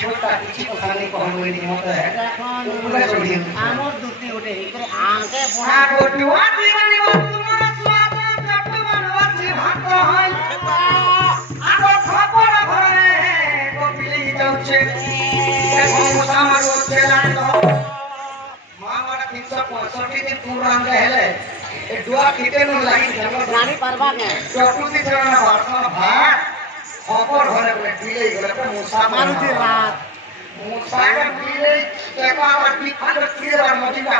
छोटा किसी को खाने को हम नहीं होता है पूरा छोड़िए आमोर दुती उठे इकरे आंके आ गोटुआ दीवानी तुम्हारा स्वाद चट बनवासी भात है आगो खपड़ भरे गोपिली जाउछे देखो सामरो चलान तो मामारा 365 दिन पूरा रहले ए दुआ किते न लागी रानी परवा के चटुती चरण भाषण भात खपड़ भरे बोले दिले गले मुसा मारुति रात मुसागर दिले देखो आवर पिफान किरे बार मजी का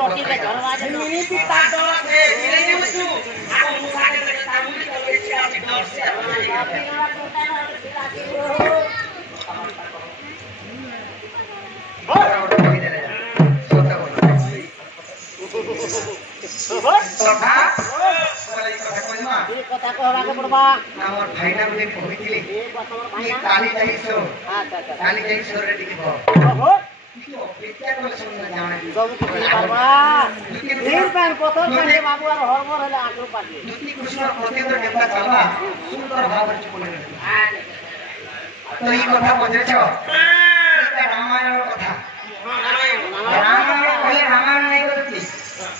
रोटी के दरवाजे मिनी पिता दवा से दिले के बच्चू आगो मुसागर के तामुली कर ले छी आज डर से কথা কহবাকে পড়বা আমার ভাইনা বলে কইতিলি এই বছর ভাইনা কালি যাইছো আচ্ছা আচ্ছা কালি যাইছো রে দিকি বল ওহো কি অপেক্ষা করে শুননা জানা জমি কি পারবা ধীর প্যান প্রথম প্যানে বাবু আর হরমর হলে আগ্রহ পাবে দুটি কৃষ্ণ প্রতিদ্বন্দ্ব ডেকা চালা সুন্দর ভাবে চলে তো এই কথা বুঝেছো এটা রামায়ণের কথা রামায়ণ কইলে রামায়ণ নাই করতি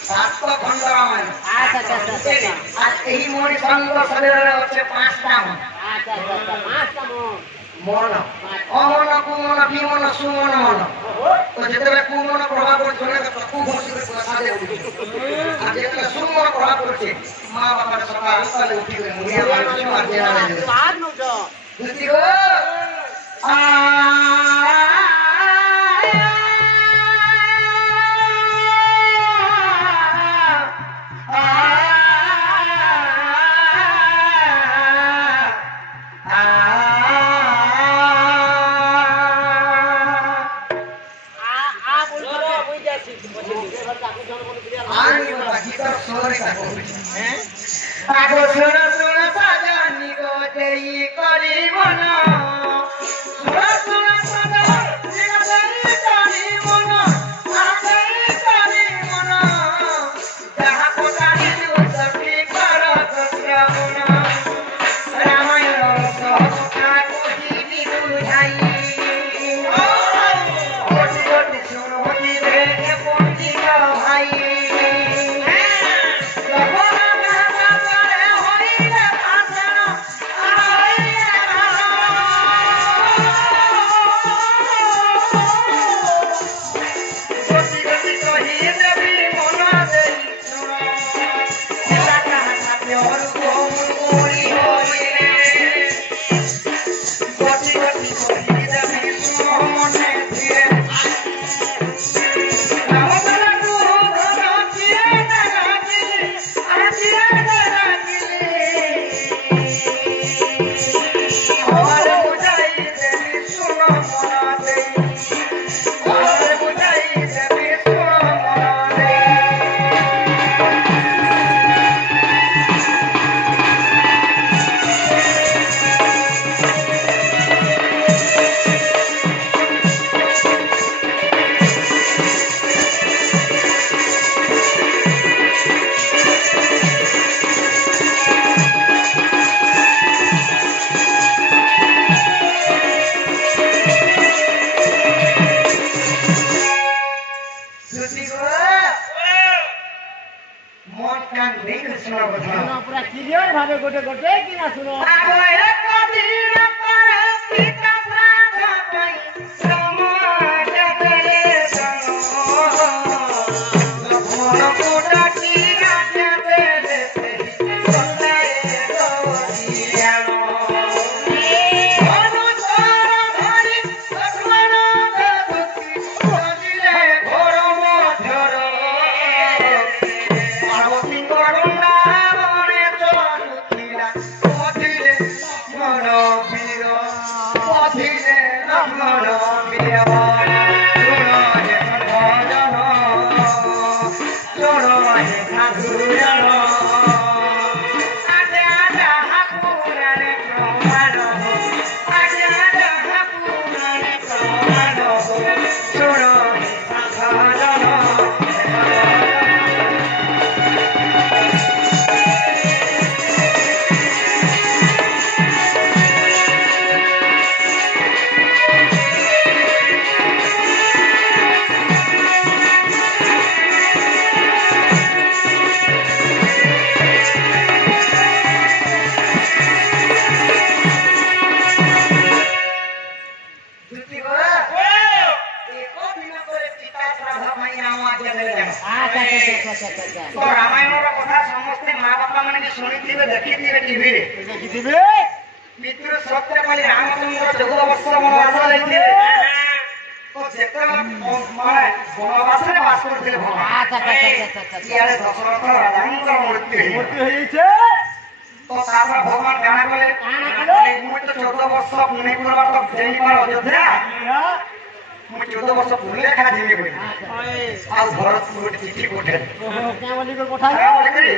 সাত খন্ড রামায়ণ আচ্ছা আচ্ছা আচ্ছা আর এই মনি সঙ্গ শরীরে হচ্ছে পাঁচটা আচ্ছা আচ্ছা পাঁচটা মন অমন কুমন বিমন সুমন মন তো যেতেবেলে কুমন প্রভাব পড়ছে না চক্ষু ঘষি করে প্রসাদে উঠে আর যেতেবেলে সুমন প্রভাব পড়ছে মা বাবার সকাল সকালে উঠি করে মুড়িয়া মারছে আর দেনা লাগে বাদ নজ দুতি গো আ आगो सुन सुन सजनी गो देई करी मन सुन सुन सजनी गो देई करी मन आगई करी मन जहाँ को जानी जो सखी कर श्रवण रामायण सखा को जीवी बुझाई कोटि कोटि सुनो रे कोटि भाई पूरा क्लियर भावे गोटे गोटे कि ना सुनो आगो एक दिन पर सीता श्राद्ध कई समाज गए सनो लखन कोटा की राजा दे सोते तो दियानो अनुसार धरि लक्ष्मण देवकी सजिले घोर मध्यर आगो करुणा मने चलुथिला पथिले मन वीर पथिले लक्ष्मण वीर सुनो हे भजन सुनो हे साधुजन आजा आजा हाकुरारे प्रमाण आजा आजा हाकुरारे प्रमाण सुनो हे साधुजन तो रामायण कथा समस्ते माँ बापा मैंने शुणी देखी टीवी ଦେଖିଥିବେ पितृ सत्य कली रामचंद्र 14 वर्ष वनवास जाइए तो जेते माने वनवास रे वास करथिले भगवान इयारे दशरथ राजांकर मृत्यु ହେଇଛେ तो तापर भगवान गाना कले मु तो 14 वर्ष पुणे पूर्व तक जेई पर अयोध्या मु 14 वर्ष पुणे खा जेई बोली आ भरत कोट चिठी कोठे क्या बोली को कोठा बोली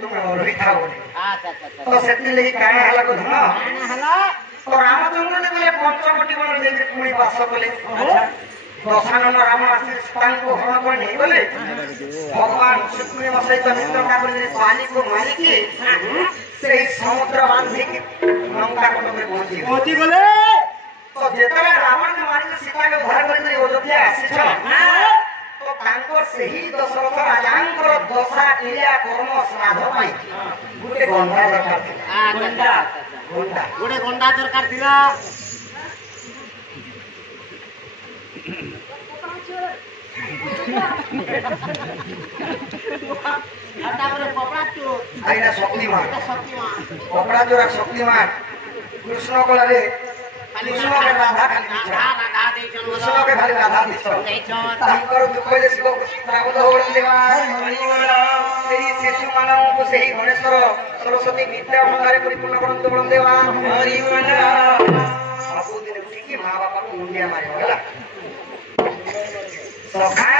तुम रही था बोली तो सेति लगी काना हला को धन हला तो रामचंद्र ने बोले पंचवटी वन जे पुणी वास कले दशानन राम आसी स्थान को हरण कर नहीं बोले भगवान सुग्रीव सहित मित्र का बोले पानी को मारी के से समुद्र बांधी के लंका को में पहुंची गले तो जेतले रावण के मारी के सीता के घर कर अयोध्या आसी छ तो तांकर सही दशरथ राजांकर दशा क्रिया कर्म श्राद्ध पाई गुटे गंधा दरकार थिला गंधा गोटे गंडा दरकार थिला आइना शक्तिमान कपड़ा जोरा शक्तिमान कृष्ण कलरे कृष्ण के राधा खाली कृष्ण के खाली राधा दिसो तांकर दुख जे शिव प्रागुद होवन देवा सेही शिशु मानव को सेही गणेश्वर सरस्वती विद्या भंडारे परिपूर्ण करंतु बलम देवा हरि बोल सब दिन उठी मां बापा को मुंडिया मारे होला सखा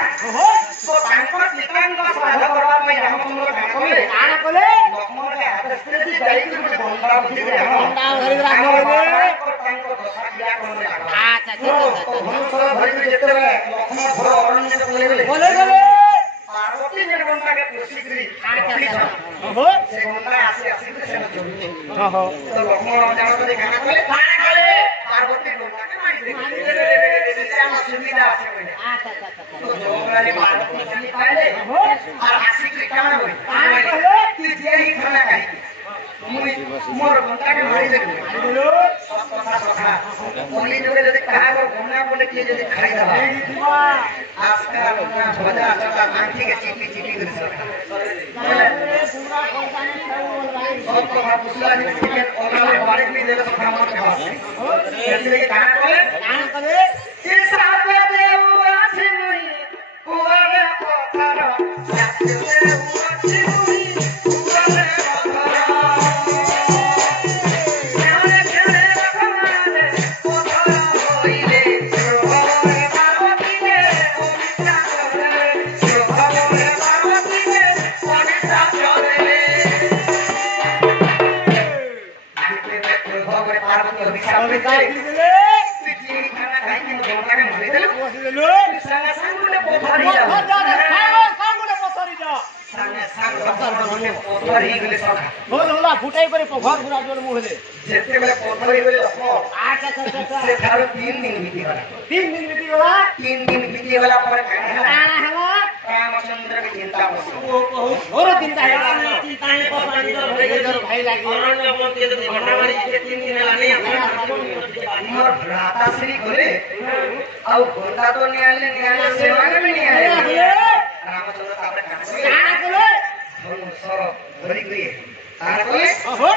तो तांकर पितांकर श्राद्ध करबा में रामचंद्र काना कले लक्ष्मण के हाथ से जे जाई के गंडा बुद्धि रे गंडा धरि राखो तांकर दशा क्रिया करने लागो तो धनुष धरि जेते बेले लक्ष्मण घर अरण्य के बोले पार्वती जे गंडा के खुशी करी से गंडा आसी आसी से न जोड़ी तो लक्ष्मण जानो तो काना कले पार्वती गंडा के मारी दे सुविधा আছে বলে তো জোগরারে পার্বতী চলি পাইলে আর হাসি করে কেমন হই তুই যেই খানা খাই মুই মোর গন্টাকে মারি দেব সব কথা কথা বলি জোরে যদি কাহা কর গন্না বলে কি যদি খাই দেবা আজকাল না ভজা চটা আঁখি के চিপি চিপি করে বলে পুরা কোনখানে সব কথা পুছলা যে ওরা বারে भी দেলে কথা আমার কাছে এদিকে কানা করে সাপে দেউ আছে মুই ওরে পথর সাপে দেউ আছে মুই ওরে পথর খেলে খেলে রকমারে পথর হইলে ওরে পার্বতী রে ওমিতা করে ওরে পার্বতী রে ওমিতা করে ভগবান পার্বতী অভিশাপ দিলে फुटाई पर पोखर पूरा जोर मुहले जेते बेले पोखरी बेले लखो अच्छा से थारो 3 दिन बीती गला 3 दिन बीती गला 3 दिन बीती गला पर काना हवा रामचंद्र के चिंता हो और चिंता है चिंता है पानी जोर भाई लागी अरण्य मंत्री जदी घंटा मारी के 3 दिन ला नहीं मोर भ्राता श्री बोले औ घंटा तो नियाले सेवा में नहीं आए रामचंद्र तापर काना करे हम सर धरी गए तार कोले ओहो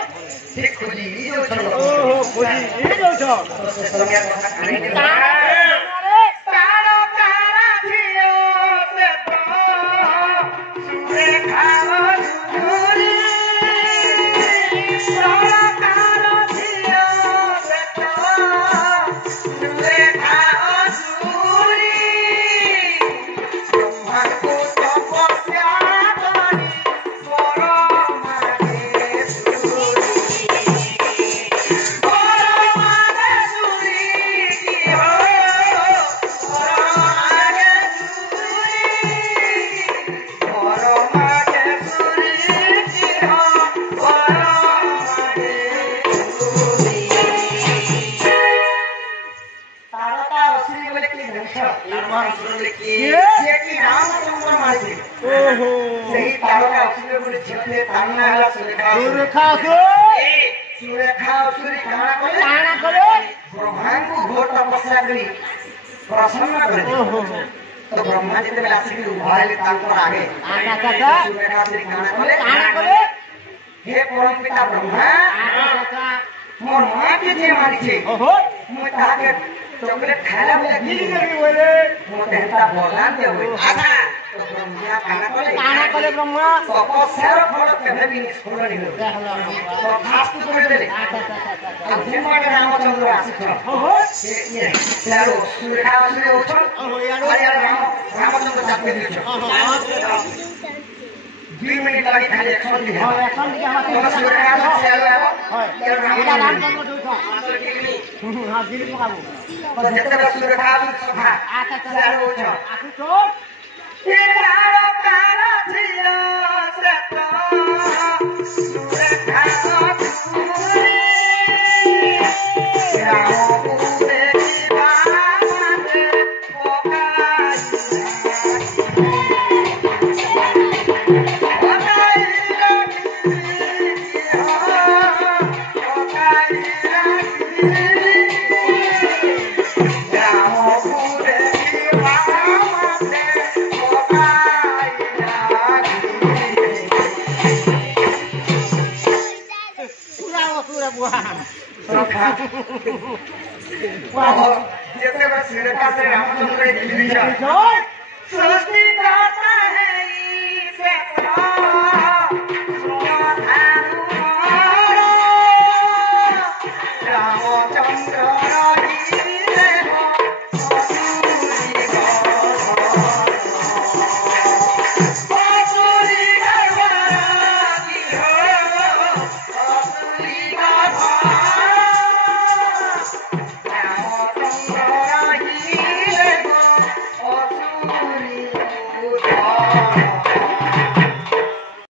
ठीक खोजी ई जो छ ओहो खोजी ई जो छ से संज्ञा কথা কানে দে तारो तारा थियो से तो सुरे खाओ झूरी तारो तारा थियो से तो सुरे खाओ झूरी ब्रह्मा को तपस्या करी मोरो सुरेखा असुरी काना करे ब्रह्मा को घोर तपस्या करी प्रसन्न करे तो ब्रह्मा जी तेरे आसिक उभाले तांकर आगे अच्छा सुरेखा श्री काना काना कोले कोले हे परम पिता ब्रह्मा अच्छा मोर मां के जे मारी छे ओहो मु ताके चॉकलेट खाला बोले गिरी गिरी बोले मु देहता बरदान देबे अच्छा तो ब्रह्मा काना कोले ब्रह्मा तपस्यार फल केबे भी निष्फल नहीं हो देखला तो खास तू करे देले अच्छा अब जे माटे रामचंद्र आसिक ओहो ये चारो सुरेखा असुरे उठ ओहो अरे रामचंद्र जाते दियो 2 मिनिट लगी खाली एक्शन दिया हां एक्शन दिया तो सुरेखा से आलो हां ये এটা রামচন্দ্র দুইটা रामचंद्र हां गिरी পকাবো तो जते सुरेखा सभा अच्छा चारो उठ आखु चोट ये कारो कारो छिया से तो सुरेखा छुरी राम पूरे की बात पूरा बुआ जैसे बस सुरेखा से रामचंद्र एक खिली जा चोट सृष्टि गाता है इसे